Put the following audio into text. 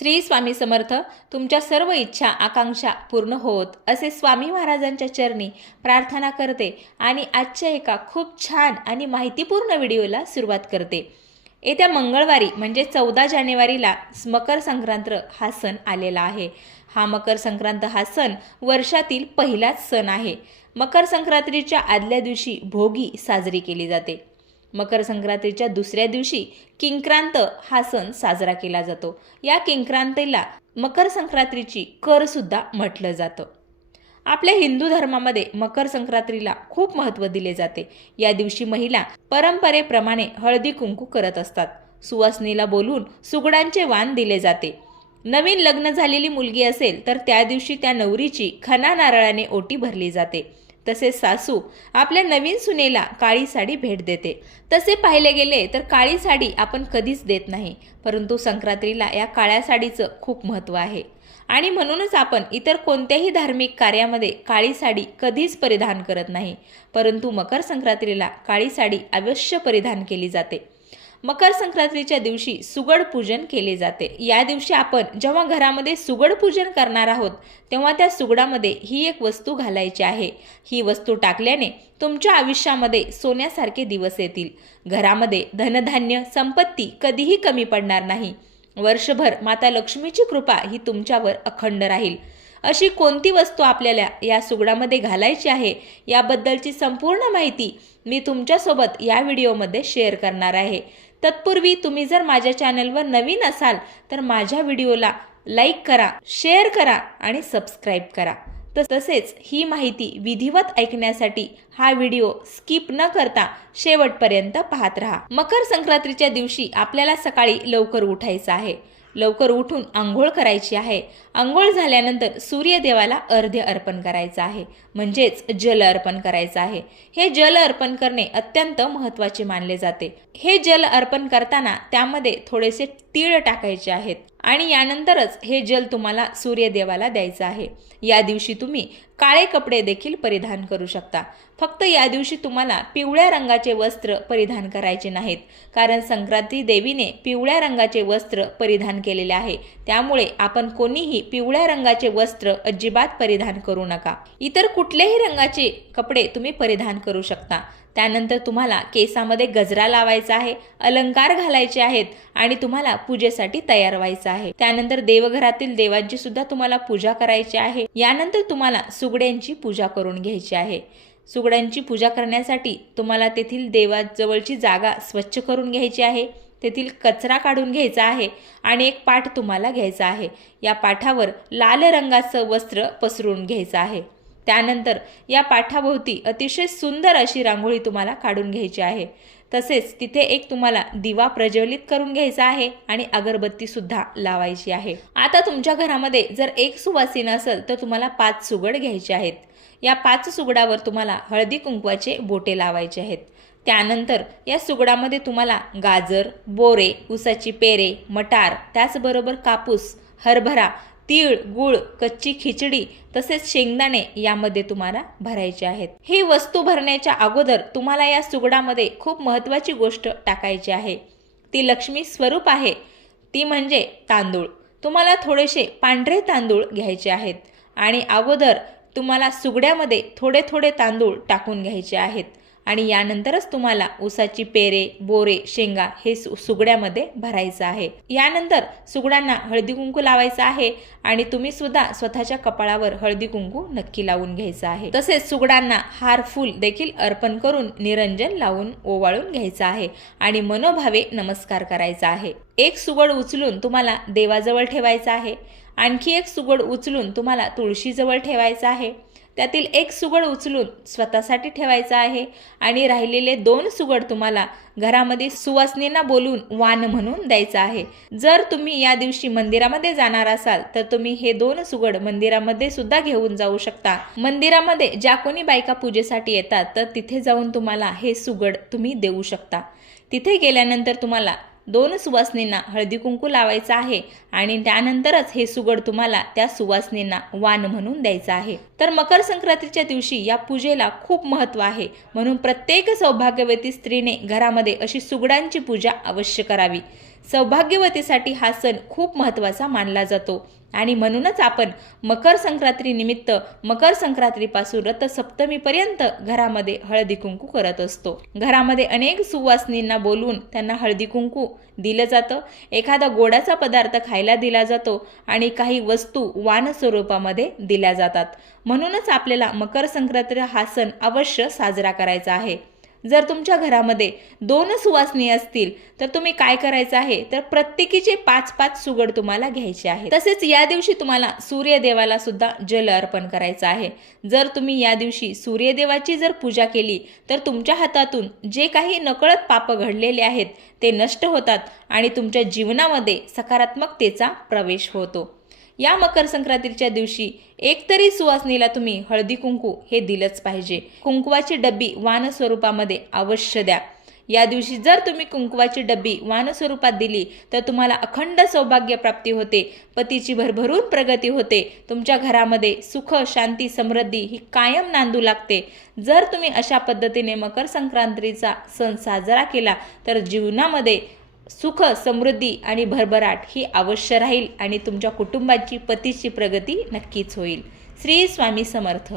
श्री स्वामी समर्थ. तुमच्या सर्व इच्छा आकांक्षा पूर्ण होत असे स्वामी महाराजांच्या चरणी प्रार्थना करते आणि आजच्या एका खूप छान आणि माहितीपूर्ण व्हिडिओला सुरुवात करते. येत्या मंगळवारी म्हणजे 14 जानेवारीला मकर संक्रांत हा सण आलेला आहे. हा मकर संक्रांत हा सण वर्षातील पहिलाच सण आहे. मकर संक्रांतीच्या आदल्या दिवशी भोगी साजरी केली जाते. मकर संक्रांतीच्या दुसऱ्या दिवशी किंक्रांत हा सण साजरा केला जातो. या किंक्रांतीला मकर संक्रांतीची कर सुद्धा म्हटलं जातं. आपल्या हिंदू धर्मामध्ये मकर संक्रांतीला खूप महत्त्व दिले जाते. या दिवशी महिला परंपरेप्रमाणे हळदी कुंकू करत असतात. सुवासिनीला बोलून सुगडांचे वाण दिले जाते. नवीन लग्न झालेली मुलगी असेल तर त्या दिवशी त्या नवरीची खणा नारळाने ओटी भरली जाते. तसेच सासू आपल्या नवीन सुनेला काळी साडी भेट देते. तसे पाहिले गेले तर काळी साडी आपण कधीच देत नाही, परंतु संक्रांतीला या काळ्या साडीचं खूप महत्त्व आहे आणि म्हणूनच आपण इतर कोणत्याही धार्मिक कार्यामध्ये काळी साडी कधीच परिधान करत नाही, परंतु मकर संक्रांतीला काळी साडी अवश्य परिधान केली जाते. मकर संक्रांतीच्या दिवशी सुगड पूजन केले जाते. या दिवशी आपण जेव्हा घरामध्ये सुगड पूजन करणार आहोत तेव्हा त्या सुगडामध्ये ही एक वस्तू घालायची आहे. ही वस्तू टाकल्याने तुमच्या आयुष्यामध्ये सोन्यासारखे दिवस येतील. घरामध्ये धनधान्य संपत्ती कधीही कमी पडणार नाही. वर्षभर माता लक्ष्मीची कृपा ही तुमच्यावर अखंड राहील. अशी कोणती वस्तू आपल्याला या सुगडामध्ये घालायची आहे याबद्दलची संपूर्ण माहिती मी तुमच्यासोबत या व्हिडिओमध्ये शेअर करणार आहे. तत्पूर्वी तुम्ही जर माझ्या चॅनलवर नवीन असाल तर माझ्या व्हिडिओला लाईक करा, शेअर करा आणि सबस्क्राईब करा. तसेच ही माहिती विधिवत ऐकण्यासाठी हा व्हिडिओ स्किप न करता शेवटपर्यंत पाहत राहा. मकर संक्रांतीच्या दिवशी आपल्याला सकाळी लवकर उठायचं आहे. लवकर उठून आंघोळ करायची आहे. आंघोळ झाल्यानंतर सूर्यदेवाला अर्घ्य अर्पण करायचं आहे, म्हणजेच जल अर्पण करायचं आहे. हे जल अर्पण करणे अत्यंत महत्त्वाचे मानले जाते. हे जल अर्पण करताना त्यामध्ये थोडेसे तीळ टाकायचे आहेत आणि यानंतरच हे जल तुम्हाला सूर्यदेवाला द्यायचं आहे. या दिवशी तुम्ही काळे कपडे देखील परिधान करू शकता. फक्त या दिवशी तुम्हाला पिवळ्या रंगाचे वस्त्र परिधान करायचे नाहीत, कारण संक्रांती देवीने पिवळ्या रंगाचे वस्त्र परिधान केलेले आहे. त्यामुळे आपण कोणीही पिवळ्या रंगाचे वस्त्र अजिबात परिधान करू नका. इतर कुठल्याही रंगाचे कपडे तुम्ही परिधान करू शकता. त्यानंतर तुम्हाला केसामध्ये गजरा लावायचा आहे, अलंकार घालायचे आहेत आणि तुम्हाला पूजेसाठी तयार व्हायचं आहे. त्यानंतर देवघरातील देवांची सुद्धा तुम्हाला पूजा करायची आहे. यानंतर तुम्हाला सुगड्यांची पूजा करून घ्यायची आहे. सुगड्यांची पूजा करण्यासाठी तुम्हाला तेथील देवाजवळची जागा स्वच्छ करून घ्यायची आहे. तेथील कचरा काढून घ्यायचा आहे आणि एक पाठ तुम्हाला घ्यायचा आहे. या पाठावर लाल रंगाचं वस्त्र पसरून घ्यायचं आहे. त्यानंतर या पाठाभोवती अतिशय सुंदर अशी रांगोळी तुम्हाला काढून घ्यायची आहे. तसेच तिथे एक तुम्हाला दिवा प्रज्वलित करून घ्यायचा आहे आणि अगरबत्ती सुद्धा लावायची आहे. आता तुमच्या घरामध्ये जर एक सुवासीन असेल तर तुम्हाला 5 सुगड घ्यायचे आहेत. या 5 सुगडावर तुम्हाला हळदी कुंकवाचे बोटे लावायचे आहेत. त्यानंतर या सुगडामध्ये तुम्हाला गाजर, बोरे, उसाची पेरे, मटार, त्याचबरोबर कापूस, हरभरा, तीळ, गूळ, कच्ची खिचडी तसेच शेंगदाणे यामध्ये तुम्हाला भरायचे आहेत. ही वस्तू भरण्याच्या अगोदर तुम्हाला या सुगडामध्ये खूप महत्त्वाची गोष्ट टाकायची आहे. ती लक्ष्मी स्वरूप आहे, ती म्हणजे तांदूळ. तुम्हाला थोडेसे पांढरे तांदूळ घ्यायचे आहेत आणि अगोदर तुम्हाला सुगड्यामध्ये थोडे थोडे तांदूळ टाकून घ्यायचे आहेत आणि यानंतरच तुम्हाला उसाची पेरे, बोरे, शेंगा हे सुगड्यामध्ये भरायचं आहे. यानंतर सुगडांना हळदी कुंकू लावायचं आहे आणि तुम्ही सुद्धा स्वतःच्या कपाळावर हळदी कुंकू नक्की लावून घ्यायचं आहे. तसेच सुगडांना हार फूल देखील अर्पण करून निरंजन लावून ओवाळून घ्यायचं आहे आणि मनोभावे नमस्कार करायचा आहे. एक सुगड उचलून तुम्हाला देवाजवळ ठेवायचा आहे. आणखी एक सुगड उचलून तुम्हाला तुळशीजवळ ठेवायचा आहे. त्यातील एक सुगड उचलून स्वतःसाठी ठेवायचा आहे आणि राहिलेले 2 सुगड तुम्हाला घरामध्ये सुवासिनींना बोलून वाण म्हणून द्यायचा आहे. जर तुम्ही या दिवशी मंदिरामध्ये जाणार असाल तर तुम्ही हे 2 सुगड मंदिरामध्ये सुद्धा घेऊन जाऊ शकता. मंदिरामध्ये ज्या कोणी बायका पूजेसाठी येतात तर तिथे जाऊन तुम्हाला हे सुगड तुम्ही देऊ शकता. तिथे गेल्यानंतर तुम्हाला 2 सुवासिनींना हळदी कुंकू लावायचं आहे आणि त्यानंतरच हे सुगड तुम्हाला त्या सुवासिनींना वाण म्हणून द्यायचं आहे. तर मकर संक्रांतीच्या दिवशी या पूजेला खूप महत्त्व आहे, म्हणून प्रत्येक सौभाग्यवती स्त्रीने घरामध्ये अशी सुगडांची पूजा अवश्य करावी. सौभाग्यवतीसाठी हा सण खूप महत्त्वाचा मानला जातो आणि म्हणूनच आपण मकर संक्रांतीनिमित्त मकर संक्रांतीपासून रथसप्तमीपर्यंत घरामध्ये हळदी कुंकू करत असतो. घरामध्ये अनेक सुवासिनींना बोलवून त्यांना हळदी कुंकू दिलं जातं. एखादा गोडाचा पदार्थ खायला दिला जातो आणि काही वस्तू वाण स्वरूपामध्ये दिल्या जातात. म्हणूनच आपल्याला मकर संक्रांती हा सण अवश्य साजरा करायचा आहे. जर तुमच्या घरामध्ये 2 सुवासिनी असतील तर तुम्ही काय करायचं आहे तर प्रत्येकीचे 5-5 सुगड तुम्हाला घ्यायचे आहे. तसेच या दिवशी तुम्हाला सूर्यदेवाला सुद्धा जल अर्पण करायचं आहे. जर तुम्ही या दिवशी सूर्यदेवाची जर पूजा केली तर तुमच्या हातातून जे काही नकळत पाप घडलेले आहेत ते नष्ट होतात आणि तुमच्या जीवनामध्ये सकारात्मकतेचा प्रवेश होतो. या मकर संक्रांतीच्या दिवशी एकतरी सुवासिनीला तुम्ही हळदी कुंकू हे दिलंच पाहिजे. कुंकवाची डब्बी वाण स्वरूपामध्ये अवश्य द्या. या दिवशी जर तुम्ही कुंकवाची डब्बी वाण स्वरूपात दिली तर तुम्हाला अखंड सौभाग्य प्राप्ती होते, पतीची भरभरून प्रगती होते, तुमच्या घरामध्ये सुख शांती समृद्धी ही कायम नांदू लागते. जर तुम्ही अशा पद्धतीने मकर संक्रांतीचा सण साजरा केला तर जीवनामध्ये सुख समृद्धी आणि भरभराट ही अवश्य राहील आणि तुमच्या कुटुंबाची पतीची प्रगती नक्कीच होईल. श्री स्वामी समर्थ.